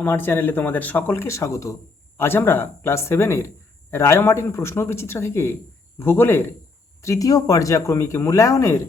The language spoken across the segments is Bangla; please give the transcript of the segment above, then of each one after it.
আমার চ্যানেলে তোমাদের সকলকে স্বাগত। আজ আমরা ক্লাস 7-এর রায়োমার্টিন প্রশ্নবিচিত্রা থেকে ভূগোলের তৃতীয় পর্যায়ক্রমিক মূল্যায়নের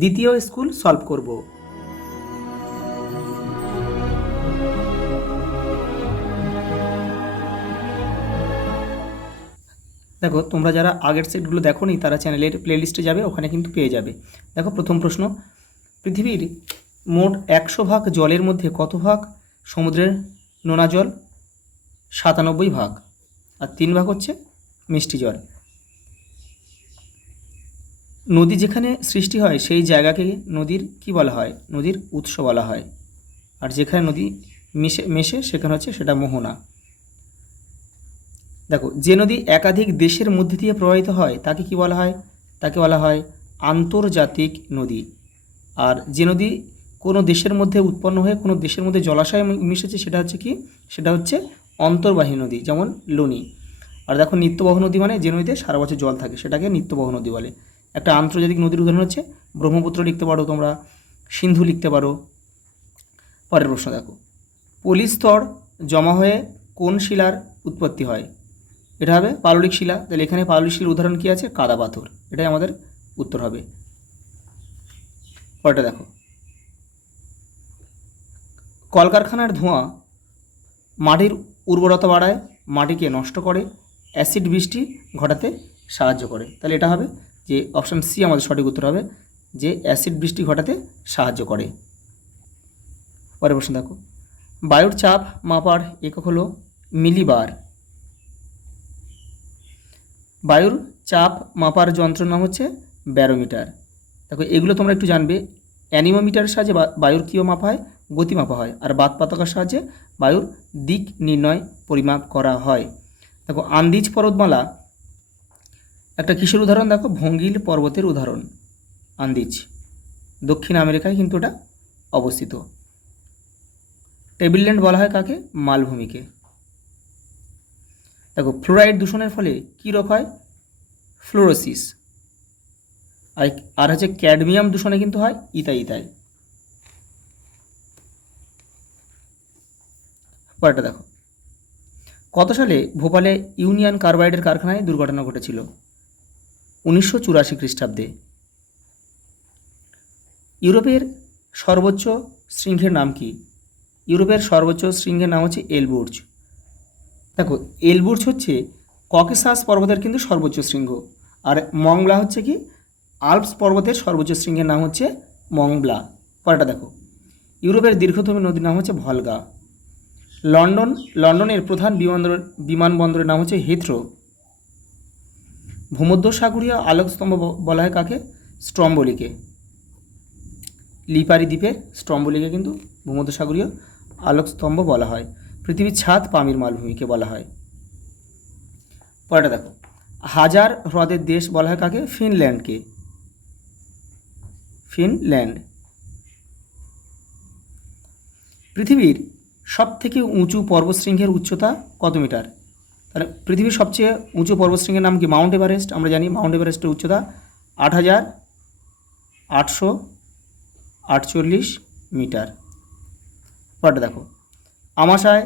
দ্বিতীয় স্কুল সলভ করব। দেখো, তোমরা যারা আগের সেটগুলো দেখোনি তারা চ্যানেলের প্লেলিস্টে যাবে, ওখানে কিন্তু পেয়ে যাবে। দেখো, প্রথম প্রশ্ন, পৃথিবীর মোট 100 ভাগ জলের মধ্যে কত ভাগ সমুদ্রের নোনা জল? 97 ভাগ। আর 3 ভাগ হচ্ছে মিষ্টি জল। নদী যেখানে সৃষ্টি হয় সেই জায়গাকে নদীর কি বলা হয়? নদীর উৎস বলা হয়। আর যেখানে নদী মেশে সেখানে হচ্ছে সেটা মোহনা। দেখো, যে নদী একাধিক দেশের মধ্যে দিয়ে প্রবাহিত হয় তাকে কি বলা হয়? তাকে বলা হয় আন্তর্জাতিক নদী। আর যে নদী কোনো দেশের মধ্যে উৎপন্ন হয়ে কোনো দেশের মধ্যে জলাশয়ে মিশেছে সেটা হচ্ছে কি? সেটা হচ্ছে অন্তর্বাহী নদী, যেমন লুনি। আর দেখো, নিত্যবহ নদী মানে যে নদীতে সারা বছর জল থাকে সেটাকে নিত্যবহ নদী বলে। একটা আন্তর্জাতিক নদীর উদাহরণ হচ্ছে ব্রহ্মপুত্র লিখতে পারো তোমরা, সিন্ধু লিখতে পারো। পরের প্রশ্ন দেখো, পলিস্তর জমা হয়ে কোন শিলার উৎপত্তি হয়? এটা হবে পাললিক শিলা। তাহলে এখানে পাললিক শিলার উদাহরণ কী আছে? কাদা পাথর। এটাই আমাদের উত্তর হবে। পরেরটা দেখো, কলকারখানার ধোঁয়া মাটির উর্বরতা বাড়ায়, মাটিকে নষ্ট করে, অ্যাসিড বৃষ্টি ঘটাতে সাহায্য করে। তাহলে এটা হবে যে অপশান সি আমাদের সঠিক উত্তর হবে, যে অ্যাসিড বৃষ্টি ঘটাতে সাহায্য করে। পরের প্রশ্ন দেখো, বায়ুর চাপ মাপার একক হলো মিলিবার। বায়ুর চাপ মাপার যন্ত্রের নাম হচ্ছে ব্যারোমিটার। দেখো, এগুলো তোমরা একটু জানবে। অ্যানিমোমিটারের সাহায্যে বায়ুর কী মাপা হয়? গতি মাপা হয়। আর বাত পাতাকার সাহায্যে বায়ুর দিক নির্ণয় পরিমাপ করা হয়। দেখো, আন্দিজ পর্বতমালা একটা কিসের উদাহরণ? দেখো, ভঙ্গিল পর্বতের উদাহরণ। আন্দিজ দক্ষিণ আমেরিকায় কিন্তু এটা অবস্থিত। টেবিলল্যান্ড বলা হয় কাকে? মালভূমিকে। দেখো, ফ্লোরাইড দূষণের ফলে কী রোগ হয়? ফ্লোরোসিস। আর হচ্ছে ক্যাডমিয়াম দূষণে কিন্তু হয় ইথাই। পরেরটা দেখো, কত সালে ভোপালে ইউনিয়ন কার্বাইডের কারখানায় দুর্ঘটনা ঘটেছিল? 1984 খ্রিস্টাব্দে। ইউরোপের সর্বোচ্চ শৃঙ্গের নাম কি? ইউরোপের সর্বোচ্চ শৃঙ্গের নাম হচ্ছে এলবুর্জ। দেখো, এলবুর্জ হচ্ছে ককেসাস পর্বতের কিন্তু সর্বোচ্চ শৃঙ্গ। আর মংব্লা হচ্ছে কি? আল্পস পর্বতের সর্বোচ্চ শৃঙ্গের নাম হচ্ছে মংব্লা। পরেরটা দেখো, ইউরোপের দীর্ঘতম নদীর নাম হচ্ছে ভলগা। লন্ডনের প্রধান বিমানবন্দরের নাম হচ্ছে হিথ্রো। ভূমধ্যসাগরীয় আলোকস্তম্ভ বলা হয় কাকে? স্ট্রম্বোলিকে। লিপারি দ্বীপের স্ট্রম্বোলিকে কিন্তু ভূমধ্যসাগরীয় আলোকস্তম্ভ বলা হয়। পৃথিবীর ছাদ পামির মালভূমিকে বলা হয়। পরেরটা দেখো, হাজার হ্রদের দেশ বলা হয় কাকে? ফিনল্যান্ডকে। ফিনল্যান্ড। পৃথিবীর সবথেকে উঁচু পর্বতশৃঙ্গের উচ্চতা কত মিটার? তাহলে পৃথিবীর সবচেয়ে উঁচু পর্বতশৃঙ্গের নাম কি? Mount Everest. আমরা জানি মাউন্ট এভারেস্টের উচ্চতা 8,848 মিটার। পরটা দেখো, আমাশয়,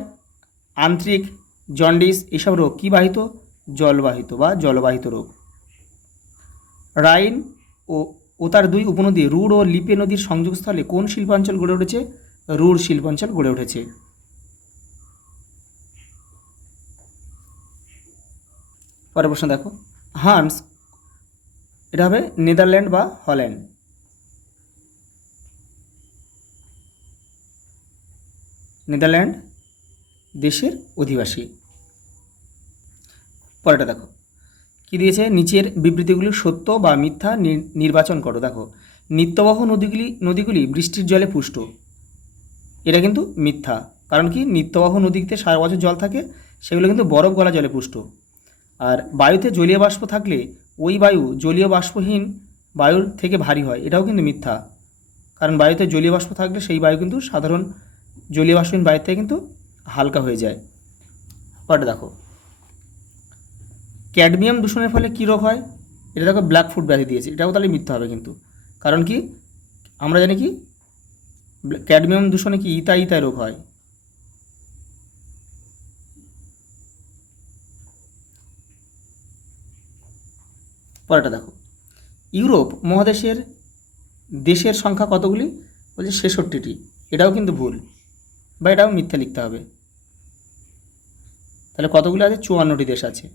আন্ত্রিক, জন্ডিস এসব রোগ কী বাহিত? জলবাহিত বা জলবাহিত রোগ। রাইন ও তার দুই উপনদী রুড় ও লিপে নদীর সংযোগস্থলে কোন শিল্পাঞ্চল গড়ে উঠেছে? রুড় শিল্পাঞ্চল গড়ে উঠেছে। পরের প্রশ্ন দেখো, হান্স, এটা হবে নেদারল্যান্ড বা হল্যান্ড। নেদারল্যান্ড দেশের অধিবাসী। পরেরটা দেখো, কী দিয়েছে? নিচের বিবৃতিগুলি সত্য বা মিথ্যা নির্বাচন করো। দেখো, নিত্যবহ নদীগুলি বৃষ্টির জলে পুষ্ট। এটা কিন্তু মিথ্যা। কারণ কি? নিত্যবহ নদীতে সারা বছর জল থাকে, সেগুলো কিন্তু বরফ গলা জলে পুষ্ট। আর বায়ুতে জলীয় বাষ্প থাকলে ওই বায়ু জলীয় বাষ্পহীন বায়ুর থেকে ভারী হয়। এটাও কিন্তু মিথ্যা। কারণ বায়ুতে জলীয় বাষ্প থাকলে সেই বায়ু কিন্তু সাধারণ জলীয় বাষ্পহীন বায়ুর থেকে কিন্তু হালকা হয়ে যায়। পরে দেখো, ক্যাডমিয়াম দূষণের ফলে কী রোগ হয়? এটা দেখো, ব্ল্যাক ফুট ব্যাধি দিয়েছে। এটাও তাহলে মিথ্যা হবে কিন্তু। কারণ কি? আমরা জানি কি ক্যাডমিয়াম দূষণে কি ইতাই রোগ হয়। পরেরটা দেখো, ইউরোপ মহাদেশের দেশের সংখ্যা কতগুলি? বলছে 66টি। এটাও কিন্তু ভুল, বা এটাও মিথ্যা লিখতে হবে। তাহলে কতগুলি আছে? 54টি দেশ আছে।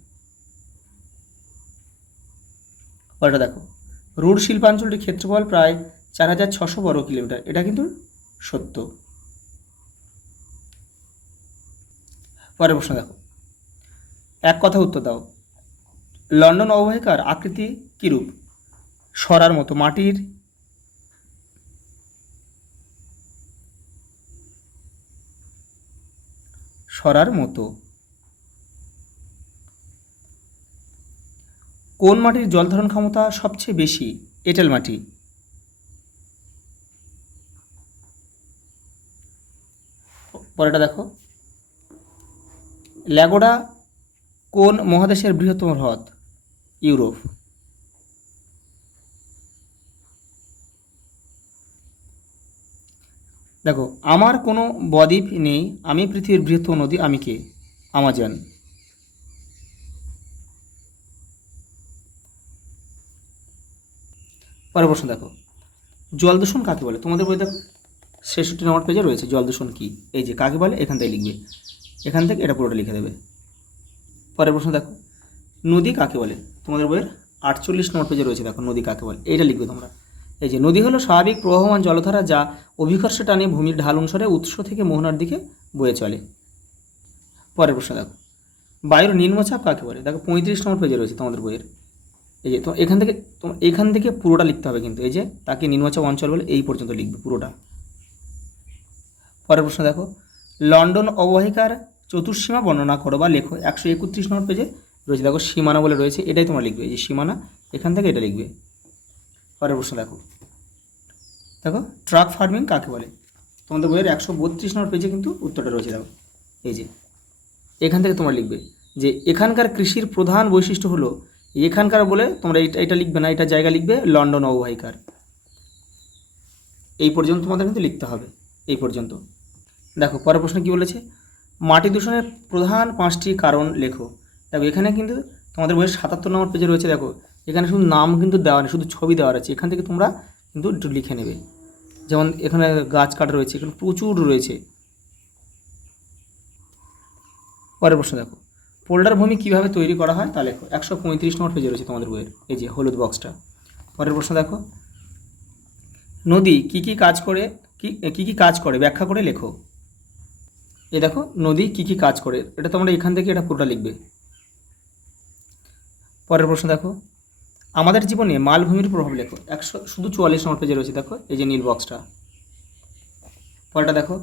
পরেরটা দেখো, রুর শিল্পাঞ্চলটির ক্ষেত্রফল প্রায় 4600 বর্গ কিলোমিটার। এটা কিন্তু সত্য। পরের প্রশ্ন দেখো, এক কথা উত্তর দাও। লন্ডন অববাহিকার আকৃতি কিরূপ? সরার মতো, মাটির সরার মতো। কোন মাটির জল ধারণ ক্ষমতা সবচেয়ে বেশি? এঁটেল মাটি। পরেরটা দেখো, ল্যাগোডা কোন মহাদেশের বৃহত্তম হ্রদ? ইউরোপ। দেখো, আমার কোনো বদ্বীপ নেই, আমি পৃথিবীর বৃহত্তম নদী, আমি কে? আমাজন। পরের প্রশ্ন দেখো, জল দূষণ কাকে বলে? তোমাদের বই দেখো 66 নম্বর পেজে রয়েছে জল দূষণ কী। এই যে কাকে বলে, এখান থেকে লিখবে, এখান থেকে এটা পুরোটা লিখে দেবে। পরের প্রশ্ন দেখো, নদী কাকে বলে? তোমাদের বইয়ের 48 নম্বর পেজে রয়েছে, দেখো নদী কাকে বলে, এইটা লিখবে তোমরা। এই যে নদী হলো স্বাভাবিক প্রবাহমান জলধারা যা অভিকর্ষে টানে ভূমির ঢাল অনুসারে উৎস থেকে মোহনার দিকে বয়ে চলে। পরের প্রশ্ন দেখো, বায়ুর নিম্নচাপ কাকে বলে? দেখো 35 নম্বর পেজে রয়েছে তোমাদের বইয়ের। এই যে তো এখান থেকে পুরোটা লিখতে হবে কিন্তু, এই যে তাকে নিম্নচাপ অঞ্চল বলে, এই পর্যন্ত লিখবে পুরোটা। পরের প্রশ্ন দেখো, লন্ডন অববাহিকার চতুর্সীমা বর্ণনা করো বা লেখো। 131 নম্বর পেজে রয়েছে, দেখো সীমানা বলে রয়েছে, এটাই তোমরা লিখবে, এই যে সীমানা, এখান থেকে এটা লিখবে। পরের প্রশ্ন দেখো, ট্রাক ফার্মিং কাকে বলে? তোমাদের বইয়ের 132 নম্বর পেজে কিন্তু উত্তরটা রয়েছে, দেখো এই যে এখান থেকে তোমরা লিখবে যে এখানকার কৃষির প্রধান বৈশিষ্ট্য হলো, এখানকার বলে তোমরা এটা লিখবে না, এটা জায়গা লিখবে লন্ডন অববাহিকার। এই পর্যন্ত তোমাদের কিন্তু লিখতে হবে, এই পর্যন্ত। দেখো পরের প্রশ্ন কী বলেছে, মাটি দূষণের প্রধান 5টি কারণ লেখো। দেখো এখানে কিন্তু তোমাদের বইয়ের 77 নম্বর পেজে রয়েছে, দেখো এখানে শুধু নাম কিন্তু দেওয়া নেই, শুধু ছবি দেওয়া আছে, এখান থেকে তোমরা কিন্তু একটু লিখে নেবে। যেমন এখানে গাছ কাটা রয়েছে, এখানে প্রচুর রয়েছে। পরের প্রশ্ন দেখো, পোল্ডার ভূমি কীভাবে তৈরি করা হয় তা লেখো। 135 নম্বর পেজে রয়েছে তোমাদের বইয়ের, এই যে হলুদ বক্সটা। পরের প্রশ্ন দেখো, নদী কী কী কাজ করে ব্যাখ্যা করে লেখো। এই দেখো নদী কী কী কাজ করে, এটা তোমরা এখান থেকে এটা পুরোটা লিখবে। পরের প্রশ্ন দেখো, আমাদের জীবনে মালভূমির প্রভাব লেখো। 144 নম্বর পেজে রয়েছে, দেখো এই যে নীল বক্সটা। পরেরটা দেখো,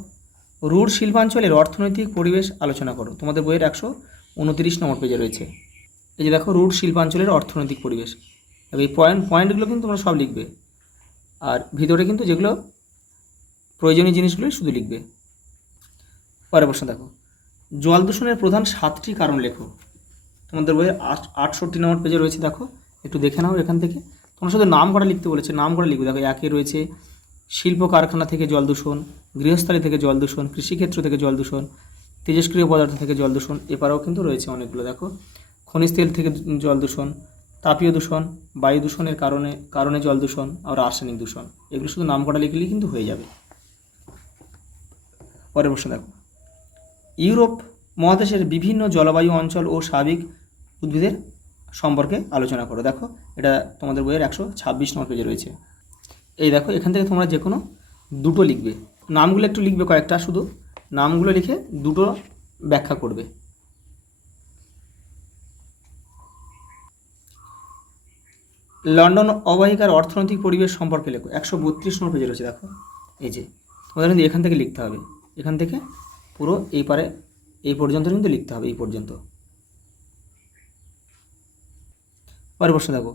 রুর শিল্পাঞ্চলের অর্থনৈতিক পরিবেশ আলোচনা করো। তোমাদের বইয়ের 129 নম্বর পেজে রয়েছে, এই যে দেখো রুর শিল্পাঞ্চলের অর্থনৈতিক পরিবেশ। এই পয়েন্টগুলো কিন্তু তোমরা সব লিখবে, আর ভিতরে কিন্তু যেগুলো প্রয়োজনীয় জিনিসগুলোই শুধু লিখবে। পরের প্রশ্ন দেখো, জল দূষণের প্রধান 7টি কারণ লেখো। তোমাদের বইয়ে 68 নম্বর পেজে রয়েছে, দেখো একটু দেখে নাও এখান থেকে। তোমরা শুধু নাম করা লিখতে বলেছে, নাম করা লিখবে। দেখো একে রয়েছে শিল্প কারখানা থেকে জল দূষণ, গৃহস্থালী থেকে জল দূষণ, কৃষিক্ষেত্র থেকে জল দূষণ, তেজস্ক্রিয় পদার্থ থেকে জল দূষণ, এপারেও কিন্তু রয়েছে অনেকগুলো। দেখো খনিজ তেল থেকে জল দূষণ, তাপীয় দূষণ, বায়ু দূষণের কারণে জল দূষণ, আর আর্সেনিক দূষণ। এগুলো শুধু নাম করা লিখলেই কিন্তু হয়ে যাবে। পরের প্রশ্ন দেখো, ইউরোপ মহাদেশের বিভিন্ন জলবায়ু অঞ্চল ও স্বাভাবিক উদ্ভিদের সম্পর্কে আলোচনা করো। দেখো এটা তোমাদের বইয়ের 126 নম্বর পেজে রয়েছে। এই দেখো এখান থেকে তোমরা যে কোনো দুটো লিখবে, নামগুলো একটু লিখবে, কয়েকটা শুধু নামগুলো লিখে দুটো ব্যাখ্যা করবে। লন্ডন অববাহিকার অর্থনৈতিক পরিবেশ সম্পর্কে লেখো। 132 নম্বর পেজে রয়েছে, দেখো এই যে তোমাদের কিন্তু এখান থেকে লিখতে হবে, এখান থেকে পুরো এই পর্যন্ত কিন্তু লিখতে হবে, এই পর্যন্ত। পরের প্রশ্ন দেখো,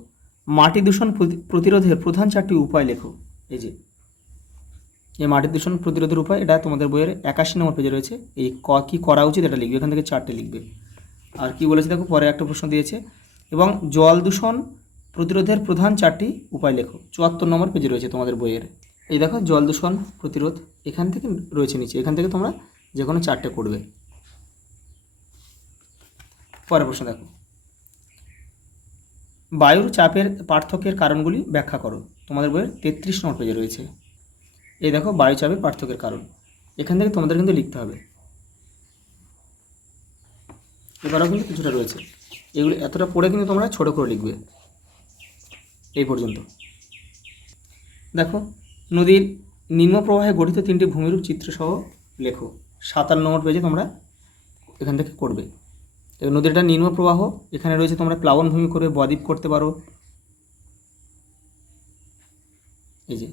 মাটি দূষণ প্রতিরোধের প্রধান 4টি উপায় লেখো। এই যে এই মাটি দূষণ প্রতিরোধের উপায়, এটা তোমাদের বইয়ের 81 নম্বর পেজে রয়েছে। এই কী করা উচিত এটা লিখবে, এখান থেকে 4টে লিখবে। আর কি বলেছে দেখো, পরে একটা প্রশ্ন দিয়েছে, এবং জল দূষণ প্রতিরোধের প্রধান 4টি উপায় লেখো। 74 নম্বর পেজে রয়েছে তোমাদের বইয়ের। এই দেখো জল দূষণ প্রতিরোধ, এখান থেকে রয়েছে নিচে, এখান থেকে তোমরা যে কোনো 4টে করবে। পরের প্রশ্ন দেখো, বায়ুর চাপের পার্থক্যের কারণগুলি ব্যাখ্যা করো। তোমাদের বইয়ের 33 নম্বর পেজে রয়েছে। এই দেখো বায়ু চাপের পার্থক্যের কারণ, এখান থেকে তোমাদের কিন্তু লিখতে হবে। এবারও কিন্তু কিছুটা রয়েছে, এগুলো এতটা পড়ে কিন্তু তোমরা ছোট করে লিখবে এই পর্যন্ত। দেখো নদীর নিম্ন প্রবাহে গঠিত 3টি ভূমিরূপ চিত্রসহ লেখো। 57 নম্বর পেজে তোমরা এখান থেকে করবে। নদীর একটা নিম্ন প্রবাহ, এখানে রয়েছে, তোমরা প্লাবনভূমি করবে, বদ্বীপ করতে পারো। এই যে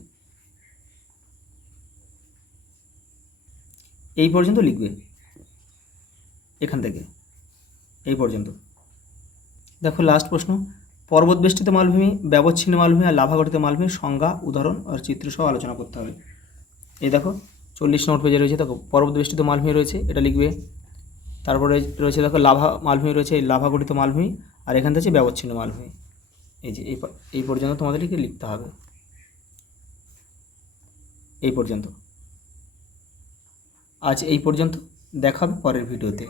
এই পর্যন্ত লিখবে, এখান থেকে এই পর্যন্ত। দেখো লাস্ট প্রশ্ন, পর্বতবেষ্টিত মালভূমি, ব্যবচ্ছিন্ন মালভূমি আর লাভা গঠিত মালভূমির সংজ্ঞা, উদাহরণ আর চিত্রসহ আলোচনা করতে হবে। এই দেখো 40 নম্বর পেজে রয়েছে, দেখো পর্বতবেষ্টিত মালভূমি রয়েছে, এটা লিখবে। তারপরে রয়েছে দেখো লাভা মালভূমি রয়েছে, এই লাভা গঠিত মালভূমি, আর এখান থেকে ব্যবচ্ছিন্ন মালভূমি। এই যে এই পর্যন্ত তোমাদেরকে লিখতে হবে, এই পর্যন্ত। আজ এই পর্যন্ত, দেখা হবে পরের ভিডিওতে।